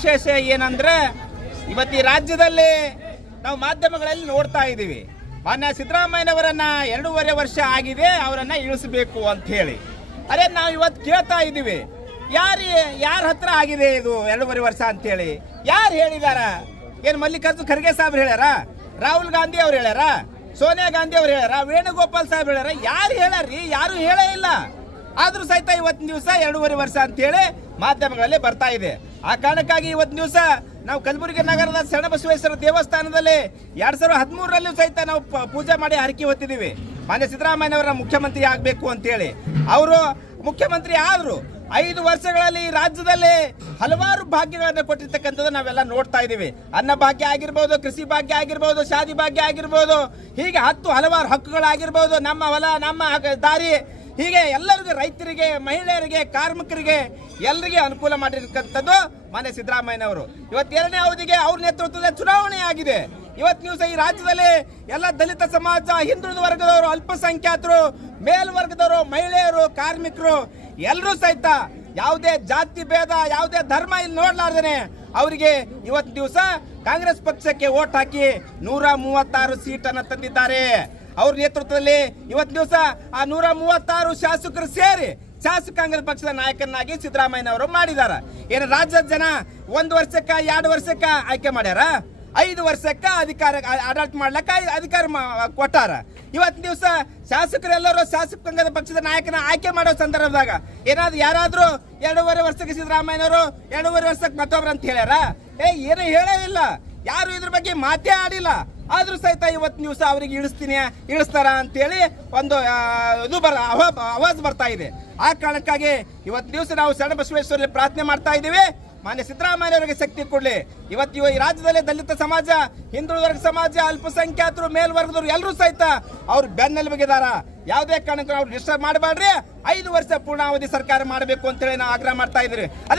ವಿಶೇಷ ಏನಂದ್ರೆ ಇವತ್ತು ಈ ರಾಜ್ಯದಲ್ಲಿ ನಾವು ಮಾಧ್ಯಮಗಳಲ್ಲಿ ನೋಡ್ತಾ ಇದ್ದೀವಿ ಮಾನ್ಯ ಸಿದ್ದರಾಮಯ್ಯನವರನ್ನ ಎರಡೂವರೆ ವರ್ಷ ಆಗಿದೆ ಅವರನ್ನ ಇಳಿಸಬೇಕು ಅಂತ ಹೇಳಿ ಅರೆ ನಾವು ಇವತ್ತು ಕೇಳ್ತಾ ಇದ್ದೀವಿ ಯಾರು ಯಾರ ಹತ್ರ ಆಗಿದೆ ಇದು ಎರಡೂವರೆ ವರ್ಷ ಅಂತೇಳಿ ಯಾರು ಹೇಳಿದಾರ ಏನು ಮಲ್ಲಿಕಾರ್ಜುನ್ ಖರ್ಗೆ ಸಾಹೇಬ್ರು ಹೇಳ್ಯಾರ ರಾಹುಲ್ ಗಾಂಧಿ ಅವ್ರು ಹೇಳ್ಯಾರ ಸೋನಿಯಾ ಗಾಂಧಿ ಅವ್ರು ಹೇಳ್ಯಾರ ವೇಣುಗೋಪಾಲ್ ಸಾಹೇಬ್ ಹೇಳ್ಯಾರ ಯಾರು ಹೇಳಾರ್ರಿ ಯಾರು ಹೇಳೇ ಇಲ್ಲ ಆದ್ರೂ ಸಹಿತ ಇವತ್ತು ದಿವಸ ಎರಡೂವರೆ ವರ್ಷ ಅಂತೇಳಿ ಮಾಧ್ಯಮಗಳಲ್ಲಿ ಬರ್ತಾ ಇದೆ ಆ ಕಾರಣಕ್ಕಾಗಿ ಇವತ್ತು ದಿವಸ ನಾವು ಕಲಬುರಗಿ ನಗರದ ಶರಣಬಸವೇಶ್ವರ ದೇವಸ್ಥಾನದಲ್ಲಿ ಎರಡ್ ಸಾವಿರದ ಹದಿಮೂರರಲ್ಲೂ ಸಹಿತ ನಾವು ಪೂಜೆ ಮಾಡಿ ಹರಕೆ ಹೊತ್ತಿದ್ದೀವಿ ಮಾನ್ಯ ಸಿದ್ದರಾಮಯ್ಯ ಮುಖ್ಯಮಂತ್ರಿ ಆಗಬೇಕು ಅಂತೇಳಿ ಅವರು ಮುಖ್ಯಮಂತ್ರಿ ಆದರು ಐದು ವರ್ಷಗಳಲ್ಲಿ ರಾಜ್ಯದಲ್ಲಿ ಹಲವಾರು ಭಾಗ್ಯಗಳನ್ನು ಕೊಟ್ಟಿರ್ತಕ್ಕಂಥದ್ದು ನಾವೆಲ್ಲ ನೋಡ್ತಾ ಇದ್ದೀವಿ ಅನ್ನ ಭಾಗ್ಯ ಆಗಿರ್ಬೋದು ಕೃಷಿ ಭಾಗ್ಯ ಆಗಿರ್ಬೋದು ಶಾದಿ ಭಾಗ್ಯ ಆಗಿರ್ಬೋದು ಹೀಗೆ ಹತ್ತು ಹಲವಾರು ಹಕ್ಕುಗಳಾಗಿರ್ಬೋದು ನಮ್ಮ ಹೊಲ ನಮ್ಮ ದಾರಿ ಹೀಗೆ ಎಲ್ಲರಿಗೂ ರೈತರಿಗೆ ಮಹಿಳೆಯರಿಗೆ ಕಾರ್ಮಿಕರಿಗೆ ಎಲ್ಲರಿಗೆ ಅನುಕೂಲ ಮಾಡಿರ್ತಕ್ಕಂಥದ್ದು ಮಾನ್ಯ ಸಿದ್ದರಾಮಯ್ಯನವರು ಇವತ್ತೆರಡನೇ ಅವಧಿಗೆ ಅವ್ರ ನೇತೃತ್ವದ ಚುನಾವಣೆ ಆಗಿದೆ ಇವತ್ತು ನೀವು ಈ ರಾಜ್ಯದಲ್ಲಿ ಎಲ್ಲ ದಲಿತ ಸಮಾಜ ಹಿಂದುಳಿದ ವರ್ಗದವರು ಅಲ್ಪಸಂಖ್ಯಾತರು ಮೇಲ್ವರ್ಗದವರು ಮಹಿಳೆಯರು ಕಾರ್ಮಿಕರು ಎಲ್ಲರೂ ಸಹಿತ ಯಾವುದೇ ಜಾತಿ ಭೇದ ಯಾವುದೇ ಧರ್ಮ ಇಲ್ಲಿ ನೋಡ್ಲಾರ್ದೇನೆ ಅವರಿಗೆ ಇವತ್ತು ದಿವಸ ಕಾಂಗ್ರೆಸ್ ಪಕ್ಷಕ್ಕೆ ಓಟ್ ಹಾಕಿ ನೂರ ಮೂವತ್ತಾರು ಸೀಟನ್ನು ತಂದಿದ್ದಾರೆ ಅವ್ರ ನೇತೃತ್ವದಲ್ಲಿ ಇವತ್ತು ದಿವಸ ಆ ನೂರ ಮೂವತ್ತಾರು ಶಾಸಕರು ಸೇರಿ ಶಾಸಕಾಂಗದ ಪಕ್ಷದ ನಾಯಕನಾಗಿ ಸಿದ್ದರಾಮಯ್ಯನವರು ಮಾಡಿದಾರ ಏನು ರಾಜ್ಯದ ಜನ ಒಂದು ವರ್ಷಕ್ಕೆ ಎರಡು ವರ್ಷಕ್ಕೆ ಆಯ್ಕೆ ಮಾಡ್ಯಾರ ಐದು ವರ್ಷಕ್ಕ ಅಧಿಕಾರ ಆಡಳಿತ ಮಾಡ್ಲಕ್ಕ ಅಧಿಕಾರ ಕೊಟ್ಟಾರ ಇವತ್ತು ದಿವಸ ಶಾಸಕರೆಲ್ಲರೂ ಶಾಸಕಾಂಗದ ಪಕ್ಷದ ನಾಯಕನ ಆಯ್ಕೆ ಮಾಡೋ ಸಂದರ್ಭದಾಗ ಏನಾದ್ರು ಯಾರಾದ್ರೂ ಎರಡೂವರೆ ವರ್ಷಕ್ಕೆ ಸಿದ್ದರಾಮಯ್ಯನವರು ಎರಡೂವರೆ ವರ್ಷಕ್ಕೆ ಮತ್ತೊಬ್ರು ಅಂತ ಹೇಳ್ಯಾರ ಏ ಏನು ಹೇಳೇ ಇಲ್ಲ ಯಾರು ಇದ್ರ ಬಗ್ಗೆ ಮಾತೇ ಆಡಿಲ್ಲ ಆದ್ರೂ ಸಹಿತ ಇವತ್ತು ದಿವಸ ಅವರಿಗೆ ಇಳಿಸ್ತೀನಿ ಇಳಿಸ್ತಾರ ಅಂತೇಳಿ ಒಂದು ಇದು ಬರ ಅವಾಜ್ ಬರ್ತಾ ಇದೆ ಆ ಕಾರಣಕ್ಕಾಗಿ ಇವತ್ತು ದಿವಸ ನಾವು ಶರಣ ಬಸವೇಶ್ವರಲ್ಲಿ ಪ್ರಾರ್ಥನೆ ಮಾಡ್ತಾ ಇದ್ದೀವಿ ಮಾನ್ಯ ಸಿದ್ದರಾಮಯ್ಯ ಶಕ್ತಿ ಕೊಡಲಿ ಇವತ್ತು ಈ ರಾಜ್ಯದಲ್ಲಿ ದಲಿತ ಸಮಾಜ ಹಿಂದುಳಿದ ಸಮಾಜ ಅಲ್ಪಸಂಖ್ಯಾತರು ಮೇಲ್ವರ್ಗದವರು ಎಲ್ಲರೂ ಸಹಿತ ಅವ್ರು ಬೆನ್ನೆಲುಬಿಗಿದಾರ ಯಾವುದೇ ಕಾರಣಕ್ಕೂ ಅವ್ರು ಡಿಸ್ಟರ್ಬ್ ಮಾಡಬೇಡ್ರಿ ಐದು ವರ್ಷ ಪೂರ್ಣಾವಧಿ ಸರ್ಕಾರ ಮಾಡಬೇಕು ಅಂತೇಳಿ ನಾವು ಆಗ್ರಹ ಮಾಡ್ತಾ ಇದ್ರಿ